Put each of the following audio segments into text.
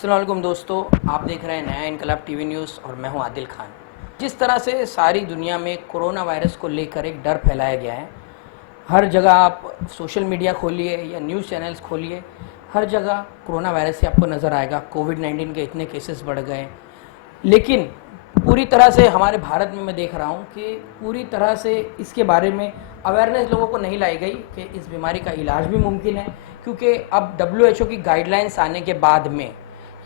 अस्सलामुअलैकुम दोस्तों, आप देख रहे हैं नया इनकलाब टीवी न्यूज़ और मैं हूं आदिल खान। जिस तरह से सारी दुनिया में कोरोना वायरस को लेकर एक डर फैलाया गया है, हर जगह आप सोशल मीडिया खोलिए या न्यूज़ चैनल्स खोलिए, हर जगह कोरोना वायरस से आपको नज़र आएगा। कोविड-19 के इतने केसेस बढ़ गए, लेकिन पूरी तरह से हमारे भारत में मैं देख रहा हूँ कि पूरी तरह से इसके बारे में अवेयरनेस लोगों को नहीं लाई गई कि इस बीमारी का इलाज भी मुमकिन है। क्योंकि अब WHO की गाइडलाइंस आने के बाद में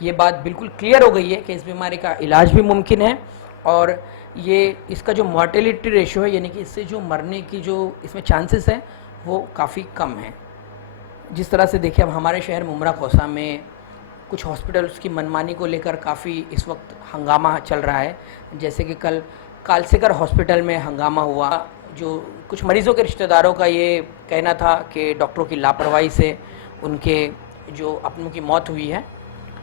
ये बात बिल्कुल क्लियर हो गई है कि इस बीमारी का इलाज भी मुमकिन है और ये इसका जो मॉर्टेलिटी रेशियो है, यानी कि इससे जो मरने की जो इसमें चांसेस हैं वो काफ़ी कम है। जिस तरह से देखिए, अब हमारे शहर मुमरा कोसा में कुछ हॉस्पिटल्स की मनमानी को लेकर काफ़ी इस वक्त हंगामा चल रहा है। जैसे कि कल कालसेकर हॉस्पिटल में हंगामा हुआ। जो कुछ मरीज़ों के रिश्तेदारों का ये कहना था कि डॉक्टरों की लापरवाही से उनके जो अपनों की मौत हुई है,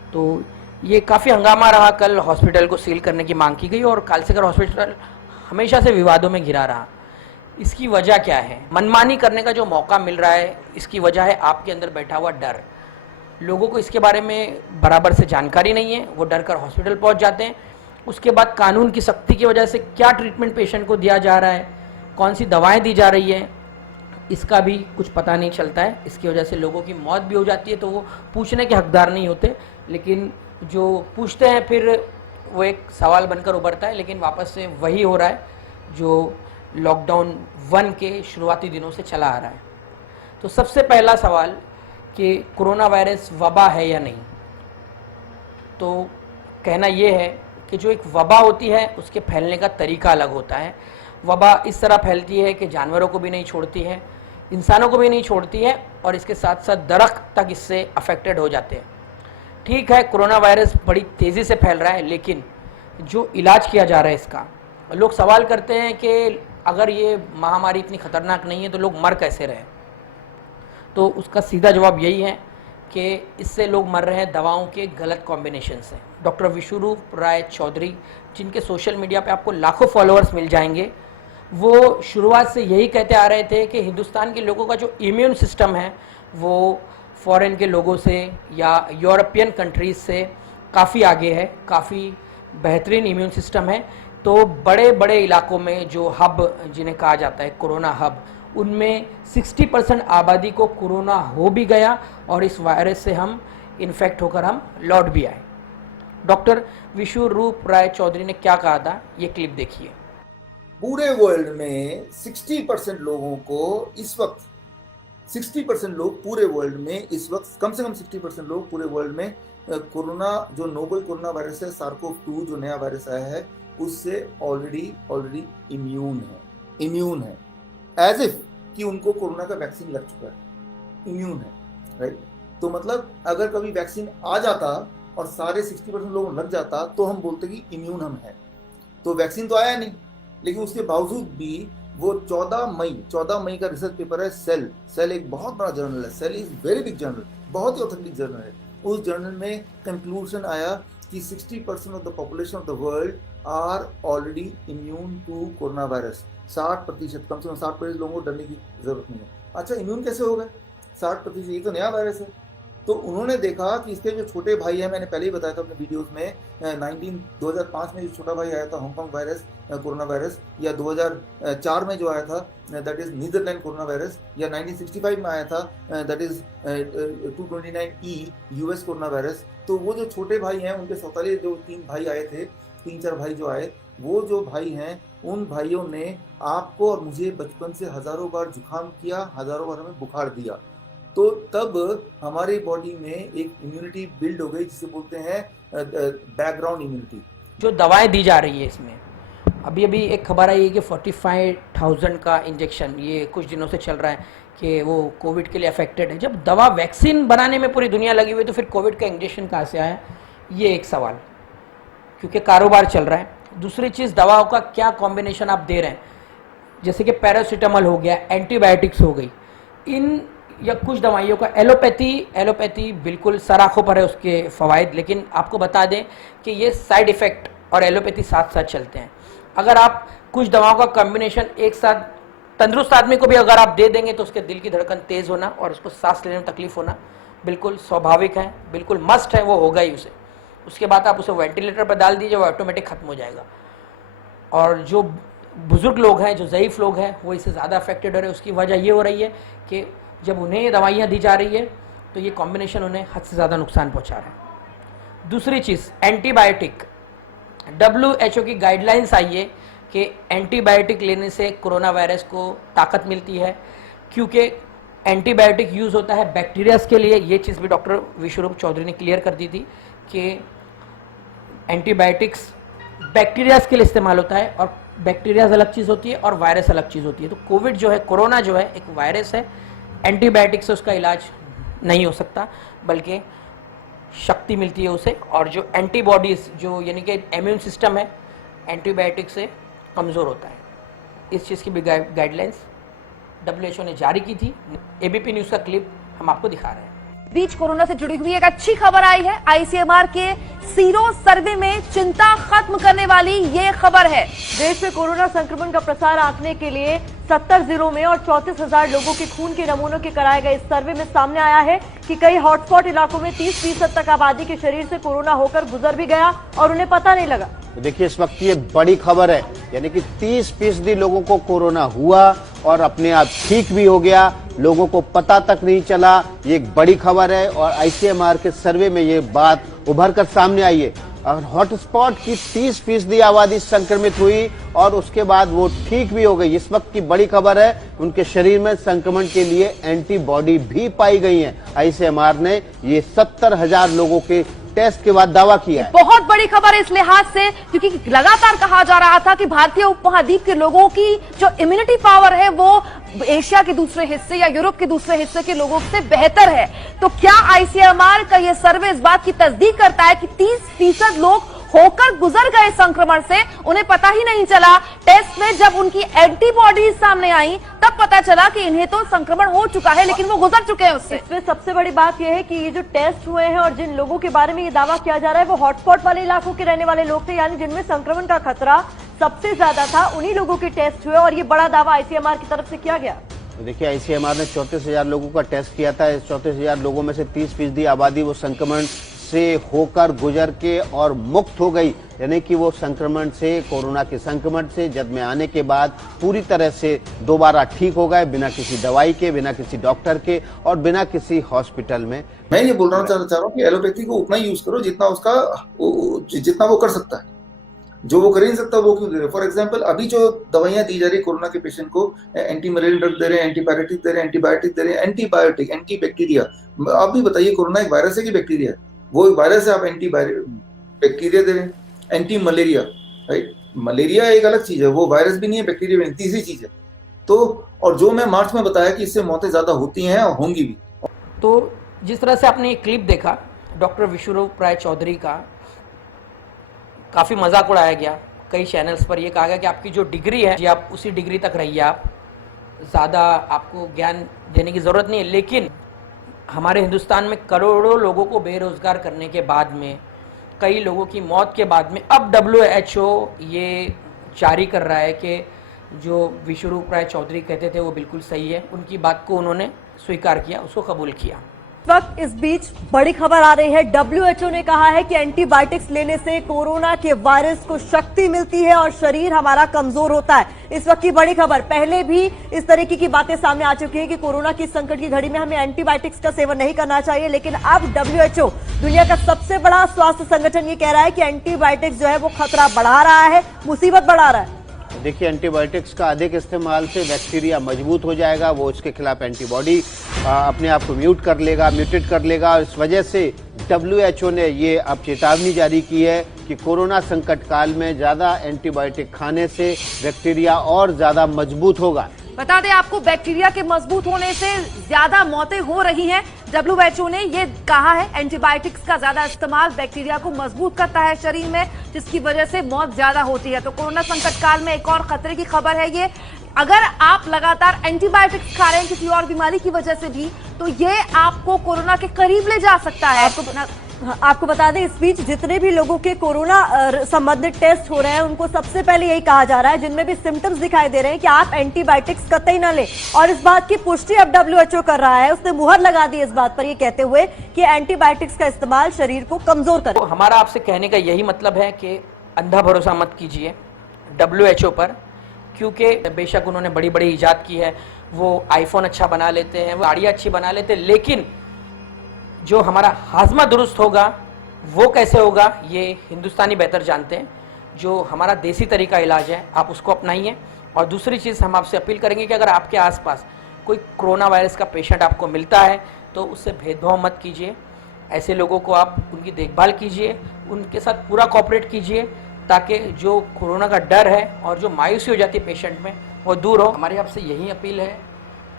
तो ये काफ़ी हंगामा रहा। कल हॉस्पिटल को सील करने की मांग की गई और कालसेकर हॉस्पिटल हमेशा से विवादों में घिरा रहा। इसकी वजह क्या है? मनमानी करने का जो मौका मिल रहा है, इसकी वजह है आपके अंदर बैठा हुआ डर। लोगों को इसके बारे में बराबर से जानकारी नहीं है, वो डर कर हॉस्पिटल पहुंच जाते हैं। उसके बाद कानून की सख्ती की वजह से क्या ट्रीटमेंट पेशेंट को दिया जा रहा है, कौन सी दवाएं दी जा रही है, इसका भी कुछ पता नहीं चलता है। इसकी वजह से लोगों की मौत भी हो जाती है, तो वो पूछने के हकदार नहीं होते। लेकिन जो पूछते हैं फिर वो एक सवाल बनकर उभरता है, लेकिन वापस से वही हो रहा है जो लॉकडाउन 1 के शुरुआती दिनों से चला आ रहा है। तो सबसे पहला सवाल कि कोरोना वायरस वबा है या नहीं, तो कहना ये है कि जो एक वबा होती है उसके फैलने का तरीका अलग होता है। वबा इस तरह फैलती है कि जानवरों को भी नहीं छोड़ती है, इंसानों को भी नहीं छोड़ती है और इसके साथ साथ दरख्त तक इससे अफेक्टेड हो जाते हैं। ठीक है, कोरोना वायरस बड़ी तेज़ी से फैल रहा है, लेकिन जो इलाज किया जा रहा है इसका, लोग सवाल करते हैं कि अगर ये महामारी इतनी ख़तरनाक नहीं है तो लोग मर कैसे रहे। तो उसका सीधा जवाब यही है कि इससे लोग मर रहे हैं दवाओं के गलत कॉम्बिनेशन से। डॉक्टर विश्वरूप राय चौधरी, जिनके सोशल मीडिया पे आपको लाखों फॉलोअर्स मिल जाएंगे, वो शुरुआत से यही कहते आ रहे थे कि हिंदुस्तान के लोगों का जो इम्यून सिस्टम है वो फॉरेन के लोगों से या यूरोपियन कंट्रीज़ से काफ़ी आगे है, काफ़ी बेहतरीन इम्यून सिस्टम है। तो बड़े बड़े इलाकों में जो हब जिन्हें कहा जाता है कोरोना हब, उनमें 60% आबादी को कोरोना हो भी गया और इस वायरस से हम इन्फेक्ट होकर हम लौट भी आए। डॉक्टर विश्वरूप राय चौधरी ने क्या कहा था, ये क्लिप देखिए। पूरे वर्ल्ड में 60% लोगों को इस वक्त 60% लोग पूरे वर्ल्ड में इस वक्त कम से कम 60% लोग पूरे वर्ल्ड में कोरोना जो नोवल कोरोना वायरस है, SARS-CoV-2 जो नया वायरस आया है, उससे ऑलरेडी इम्यून है एज इफ कि उनको कोरोना का वैक्सीन लग चुका है, इम्यून है, राइट। तो मतलब अगर कभी वैक्सीन आ जाता और सारे 60% लोग लग जाता तो हम बोलते कि इम्यून हम हैं। तो वैक्सीन तो आया नहीं, लेकिन उसके बावजूद भी वो 14 मई का रिसर्च पेपर है। सेल एक बहुत बड़ा जर्नल है, Cell is very big journal, बहुत ही ऑथेंटिक जर्नल है। उस जर्नल में कंक्लूजन आया कि 60% of the population of the world are already immune to corona virus. 60%, कम से कम 60% लोगों को डरने की जरूरत नहीं है। अच्छा, इम्यून कैसे हो गए 60%? ये तो नया वायरस है। तो उन्होंने देखा कि इसके जो छोटे भाई हैं, मैंने पहले ही बताया था अपने वीडियोस में, 2005 में जो छोटा भाई आया था हांगकांग वायरस कोरोना वायरस, या 2004 में जो आया था that is Netherlands corona virus, या 1965 में आया था that is 229E US corona virus. तो वो जो छोटे भाई हैं उनके सौतेले जो 3-4 भाई जो आए, वो जो भाई हैं उन भाइयों ने आपको और मुझे बचपन से हज़ारों बार जुकाम किया, हज़ारों बार हमें बुखार दिया। तो तब हमारी बॉडी में एक इम्यूनिटी बिल्ड हो गई जिसे बोलते हैं बैकग्राउंड इम्यूनिटी। जो दवाएं दी जा रही है इसमें, अभी एक खबर आई है कि 45,000 का इंजेक्शन ये कुछ दिनों से चल रहा है कि वो कोविड के लिए अफेक्टेड है। जब दवा वैक्सीन बनाने में पूरी दुनिया लगी हुई तो फिर कोविड का इंजेक्शन कहाँ से आया, ये एक सवाल, क्योंकि कारोबार चल रहा है। दूसरी चीज़, दवाओं का क्या कॉम्बिनेशन आप दे रहे हैं, जैसे कि पैरासीटामोल हो गया, एंटीबायोटिक्स हो गई, इन या कुछ दवाइयों का एलोपैथी बिल्कुल सराखों पर है उसके फ़वाइद, लेकिन आपको बता दें कि ये साइड इफ़ेक्ट और एलोपैथी साथ साथ चलते हैं। अगर आप कुछ दवाओं का कॉम्बिनेशन एक साथ तंदुरुस्त आदमी को भी अगर आप दे देंगे तो उसके दिल की धड़कन तेज़ होना और उसको सांस लेने में तकलीफ होना बिल्कुल स्वाभाविक है, बिल्कुल मस्ट है, वो होगा ही उसे। उसके बाद आप उसे वेंटिलेटर पर डाल दीजिए, वो ऑटोमेटिक ख़त्म हो जाएगा। और जो बुज़ुर्ग लोग हैं, जो ज़ईफ़ लोग हैं, वो इससे ज़्यादा अफेक्टेड हो रहे हैं। उसकी वजह ये हो रही है कि जब उन्हें ये दवाइयाँ दी जा रही है तो ये कॉम्बिनेशन उन्हें हद से ज़्यादा नुकसान पहुँचा रहा है। दूसरी चीज़, एंटीबायोटिक। WHO की गाइडलाइंस आई है कि एंटीबायोटिक लेने से कोरोना वायरस को ताकत मिलती है, क्योंकि एंटीबायोटिक यूज़ होता है बैक्टीरियाज के लिए। ये चीज़ भी डॉक्टर विश्वरूप चौधरी ने क्लियर कर दी थी कि एंटीबायोटिक्स बैक्टीरियाज के लिए इस्तेमाल होता है, और बैक्टीरियाज अलग चीज़ होती है और वायरस अलग चीज़ होती है। तो कोविड जो है, कोरोना जो है, एक वायरस है। एंटीबायोटिक से उसका इलाज नहीं हो सकता, बल्कि शक्ति मिलती है उसे। और जो एंटीबॉडीज़, जो यानी कि इम्यून सिस्टम है, एंटीबायोटिक से कमज़ोर होता है। इस चीज़ की भी गाइडलाइंस WHO ने जारी की थी। ABP न्यूज़ का क्लिप हम आपको दिखा रहे हैं। बीच कोरोना से जुड़ी हुई एक अच्छी खबर आई है। ICMR के सीरो सर्वे में चिंता खत्म करने वाली ये खबर है। देश में कोरोना संक्रमण का प्रसार आंकने के लिए 70 जिलों में और 34,000 लोगों के खून के नमूनों के कराए गए इस सर्वे में सामने आया है कि कई हॉटस्पॉट इलाकों में 30% तक आबादी के शरीर से कोरोना होकर गुजर भी गया और उन्हें पता नहीं लगा। देखिए, इस वक्त ये बड़ी खबर है, यानी कि 30% लोगों को कोरोना हुआ और अपने आप ठीक भी हो गया, लोगों को पता तक नहीं चला। ये एक बड़ी खबर है और ICMR के सर्वे में ये बात उभर कर सामने आई है। और हॉटस्पॉट की 30% आबादी संक्रमित हुई और उसके बाद वो ठीक भी हो गई। इस वक्त की बड़ी खबर है, उनके शरीर में संक्रमण के लिए एंटीबॉडी भी पाई गई है। ICMR ने ये 70,000 लोगों के टेस्ट के बाद दावा किया है। बहुत बड़ी खबर है इस लिहाज से, क्योंकि लगातार कहा जा रहा था कि भारतीय उपमहाद्वीप के लोगों की जो इम्यूनिटी पावर है वो एशिया के दूसरे हिस्से या यूरोप के दूसरे हिस्से के लोगों से बेहतर है। तो क्या ICMR का यह सर्वे इस बात की तस्दीक करता है कि 30% लोग होकर गुजर गए संक्रमण से, उन्हें पता ही नहीं चला। टेस्ट में जब उनकी एंटीबॉडीज सामने आई तब पता चला कि इन्हें तो संक्रमण हो चुका है, लेकिन वो गुजर चुके हैं उससे। इसमें सबसे बड़ी बात यह है कि ये जो टेस्ट हुए हैं और जिन लोगों के बारे में ये दावा किया जा रहा है वो हॉटस्पॉट वाले इलाकों के रहने वाले लोग थे, यानी जिनमें संक्रमण का खतरा सबसे ज्यादा था, उन्हीं लोगों के टेस्ट हुए और ये बड़ा दावा ICMR की तरफ से किया गया। देखिए, ICMR ने 34,000 लोगों का टेस्ट किया था। इस 34,000 लोगों में से 30% आबादी वो संक्रमण से होकर गुजर के और मुक्त हो गई, यानी कि वो संक्रमण से, कोरोना के संक्रमण से जद में आने के बाद पूरी तरह से दोबारा ठीक हो गए, बिना किसी दवाई के, बिना किसी डॉक्टर के और बिना किसी हॉस्पिटल में। मैं ये बोलना चाह रहा हूँ कि एलोपैथी को उतना यूज करो जितना वो कर सकता है। जो वो कर ही नहीं सकता वो क्यों दे रहे? फॉर एग्जाम्पल, अभी जो दवाइयां दी जा रही है कोरोना के पेशेंट को, एंटी मलेरियल ड्रग दे रहे हैं, एंटीबायोटिक दे रहे हैं, एंटीबायोटिक दे रहे हैं, एंटीबायोटिक, एंटी बैक्टीरिया। आप भी बताइए, कोरोना एक वायरस है कि बैक्टीरिया है? वो एक वायरस है, आप एंटी बैक्टीरिया दे रहे हैं। Anti malaria, right? मलेरिया एक अलग चीज है, वो वायरस भी नहीं है, बैक्टीरिया भी नहीं, तीसरी चीज है। तो और जो मैं मार्च में बताया कि इससे मौतें ज्यादा होती हैं और होंगी भी। तो जिस तरह से आपने ये क्लिप देखा डॉक्टर विश्वरूप राय चौधरी का, काफ़ी मजाक उड़ाया गया। कई चैनल्स पर यह कहा गया कि आपकी जो डिग्री है, जी आप उसी डिग्री तक रहिए, आप ज़्यादा आपको ज्ञान देने की ज़रूरत नहीं है। लेकिन हमारे हिंदुस्तान में करोड़ों लोगों को बेरोज़गार करने के बाद में, कई लोगों की मौत के बाद में, अब WHO ये जारी कर रहा है कि जो विश्वरूप राय चौधरी कहते थे वो बिल्कुल सही है। उनकी बात को उन्होंने स्वीकार किया, उसको कबूल किया। वक्त इस बीच बड़ी खबर आ रही है। WHO ने कहा है कि एंटीबायोटिक्स लेने से कोरोना के वायरस को शक्ति मिलती है और शरीर हमारा कमजोर होता है। इस वक्त की बड़ी खबर, पहले भी इस तरीके की बातें सामने आ चुकी है कि कोरोना की संकट की घड़ी में हमें एंटीबायोटिक्स का सेवन नहीं करना चाहिए, लेकिन अब WHO, दुनिया का सबसे बड़ा स्वास्थ्य संगठन, ये कह रहा है कि एंटीबायोटिक्स जो है वो खतरा बढ़ा रहा है, मुसीबत बढ़ा रहा है। देखिए, एंटीबायोटिक्स का अधिक इस्तेमाल से बैक्टीरिया मजबूत हो जाएगा, वो इसके खिलाफ एंटीबॉडी अपने आप को म्यूटेट कर लेगा। और इस वजह से WHO ने ये अब चेतावनी जारी की है कि कोरोना संकट काल में ज़्यादा एंटीबायोटिक खाने से बैक्टीरिया और ज़्यादा मजबूत होगा। बता दें आपको, बैक्टीरिया के मजबूत होने से ज्यादा मौतें हो रही हैं। WHO ने ये कहा है, एंटीबायोटिक्स का ज्यादा इस्तेमाल बैक्टीरिया को मजबूत करता है शरीर में, जिसकी वजह से मौत ज्यादा होती है। तो कोरोना संकट काल में एक और खतरे की खबर है ये। अगर आप लगातार एंटीबायोटिक्स खा रहे हैं किसी और बीमारी की वजह से भी, तो ये आपको कोरोना के करीब ले जा सकता है। आपको बता दें, इस बीच जितने भी लोगों के कोरोना संबंधित टेस्ट हो रहे हैं उनको सबसे पहले यही कहा जा रहा है, जिनमें भी सिम्टम्स दिखाई दे रहे हैं, कि आप एंटीबायोटिक्स कतई ना लें। और इस बात की पुष्टि अब WHO कर रहा है, उसने मुहर लगा दी इस बात पर, ये कहते हुए कि एंटीबायोटिक्स का इस्तेमाल शरीर को कमजोर करे। तो हमारा आपसे कहने का यही मतलब है कि अंधा भरोसा मत कीजिए WHO पर, क्योंकि बेशक उन्होंने बड़ी बड़ी ईजाद की है, वो आईफोन अच्छा बना लेते हैं, वो गाड़ियाँ अच्छी बना लेते हैं, लेकिन जो हमारा हाजमा दुरुस्त होगा वो कैसे होगा ये हिंदुस्तानी बेहतर जानते हैं। जो हमारा देसी तरीका इलाज है आप उसको अपनाइए। और दूसरी चीज़ हम आपसे अपील करेंगे कि अगर आपके आसपास कोई कोरोना वायरस का पेशेंट आपको मिलता है तो उससे भेदभाव मत कीजिए। ऐसे लोगों को आप उनकी देखभाल कीजिए, उनके साथ पूरा कोऑपरेट कीजिए, ताकि जो कोरोना का डर है और जो मायूसी हो जाती है पेशेंट में वो दूर हो। हमारी आपसे यही अपील है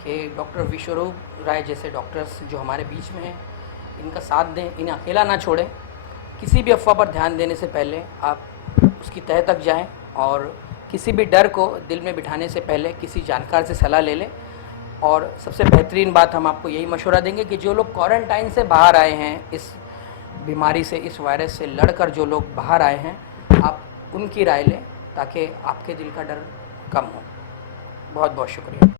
कि डॉक्टर विश्वरूप राय जैसे डॉक्टर्स जो हमारे बीच में हैं इनका साथ दें, इन्हें अकेला ना छोड़ें। किसी भी अफवाह पर ध्यान देने से पहले आप उसकी तह तक जाएं और किसी भी डर को दिल में बिठाने से पहले किसी जानकार से सलाह ले लें। और सबसे बेहतरीन बात हम आपको यही मशवरा देंगे कि जो लोग क्वारंटाइन से बाहर आए हैं, इस बीमारी से, इस वायरस से लड़कर जो लोग बाहर आए हैं, आप उनकी राय लें ताकि आपके दिल का डर कम हो। बहुत बहुत शुक्रिया।